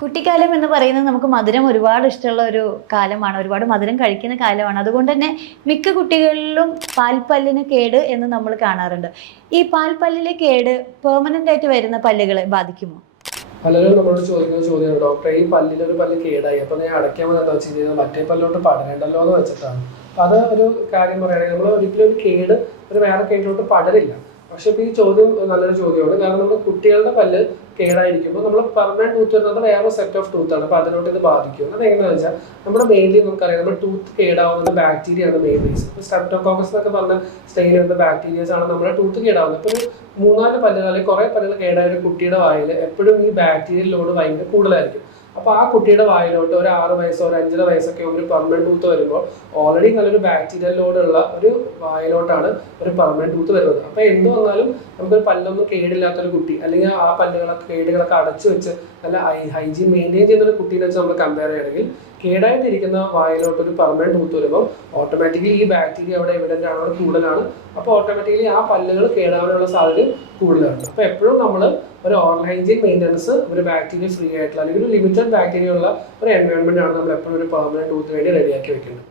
കുട്ടിക്കാലം എന്ന് പറയുന്നത് നമുക്ക് മധുരം ഒരുപാട് ഇഷ്ടമുള്ള ഒരു കാലമാണ്. ഒരുപാട് മധുരം കഴിക്കുന്ന കാലമാണ്. അതുകൊണ്ട് തന്നെ മിക്ക കുട്ടികളിലും പാൽപ്പല്ലിന് കേട് എന്ന് നമ്മൾ കാണാറുണ്ട്. ഈ പാൽപ്പല്ലിലെ കേട് പെർമനന്റ് ആയിട്ട് വരുന്ന പല്ലുകളെ ബാധിക്കുമോ? പലരും നമ്മളോട് ചോദിക്കുന്ന ചോദ്യമാണ്, ഡോക്ടറെ ഈ പല്ലിലൊരു പല്ല് കേടായി, അപ്പൊ ഞാൻ അടയ്ക്കാൻ വന്നിട്ട് വെച്ച് കഴിഞ്ഞാൽ മറ്റേ പല്ലോട്ട് പടരണ്ടല്ലോ എന്ന് വെച്ചിട്ടാണ്. അപ്പൊ അത് ഒരു കാര്യം പറയുകയാണെങ്കിൽ നമ്മൾ ഒരിക്കലും ഒരു കേട് ഒരു വേറെ കേട്ടിലോട്ട് പടരില്ല. പക്ഷെ ഇപ്പൊ ഈ ചോദ്യം നല്ലൊരു ചോദ്യമാണ്. കാരണം നമ്മൾ കുട്ടികളുടെ പല്ല് കേടായിരിക്കുമ്പോൾ നമ്മൾ പെർമനന്റ് ടൂത്ത് വരുന്നത് വേറെ സെറ്റ് ഓഫ് ടൂത്ത് ആണ്. അപ്പൊ അതിലോട്ട് ഇത് ബാധിക്കും. അത് എങ്ങനെയാണെന്ന് വെച്ചാൽ നമ്മുടെ മെയിൻലി നമുക്കറിയാം, നമ്മുടെ ടൂത്ത് കേടാവുന്നത് ബാക്ടീരിയ ആണ് മെയിൻ റീസൺ. സ്ട്രെപ്റ്റോകോക്കസ് എന്നൊക്കെ പറഞ്ഞ സ്റ്റെയിൻ വരുന്ന ബാക്ടീരിയസ് ആണ് നമ്മുടെ ടൂത്ത് കേടാവുന്നത്. ഇപ്പൊ ഒരു 3-4 പല്ലുകൾ അല്ലെങ്കിൽ കുറെ പല്ലുകൾ കേടായ ഒരു കുട്ടിയുടെ വായിൽ എപ്പോഴും ഈ ബാക്ടീരിയൽ ലോഡ് ഭയങ്കര കൂടുതലായിരിക്കും. അപ്പോൾ ആ കുട്ടിയുടെ വായിലോട്ട് ഒരു 6 വയസ്സോ ഒരു 5 വയസ്സൊക്കെ ഒരു പെർമനന്റ് ടൂത്ത് വരുമ്പോൾ ഓൾറെഡി നല്ലൊരു ബാക്ടീരിയൽ ലോഡുള്ള ഒരു വായിലോട്ടാണ് ഒരു പെർമനന്റ് ടൂത്ത് വരുന്നത്. അപ്പോൾ എന്ത് വന്നാലും നമുക്കൊരു പല്ലൊന്നും കേടില്ലാത്തൊരു കുട്ടി അല്ലെങ്കിൽ ആ പല്ലുകളൊക്കെ കേടുകളൊക്കെ അടച്ചു വെച്ച് നല്ല ഹൈജീൻ മെയിൻറ്റെയിൻ ചെയ്യുന്ന ഒരു കുട്ടീനെ വെച്ച് നമ്മൾ കമ്പയർ ചെയ്യണമെങ്കിൽ കേടായിട്ടിരിക്കുന്ന വായിലോട്ട് ഒരു പെർമനന്റ് ടൂത്ത് വരുമ്പോൾ ഓട്ടോമാറ്റിക്കലി ഈ ബാക്ടീരിയ അവിടെ എവിഡന്റ് ആണ്, അവിടെ കൂടുതലാണ്. അപ്പോൾ ഓട്ടോമാറ്റിക്കലി ആ പല്ലുകൾ കേടാവാനുള്ള സാധ്യത കൂടുതലാണ്. അപ്പോൾ എപ്പോഴും നമ്മൾ ഒരു ഓറൽ ഹൈജീൻ മെയിൻ്റനൻസ്, ഒരു ബാക്ടീരിയ ഫ്രീ ആയിട്ടുള്ള അല്ലെങ്കിൽ ഒരു ലിമിറ്റഡ് ബാക്ടീരിയ ഉള്ള ഒരു എൻവയോൺമെന്റ് ആണ് നമ്മൾ എപ്പോഴും ഒരു പെർമനന്റ് ടൂത്ത് വേണ്ടി റെഡിയാക്കി വെക്കുന്നത്.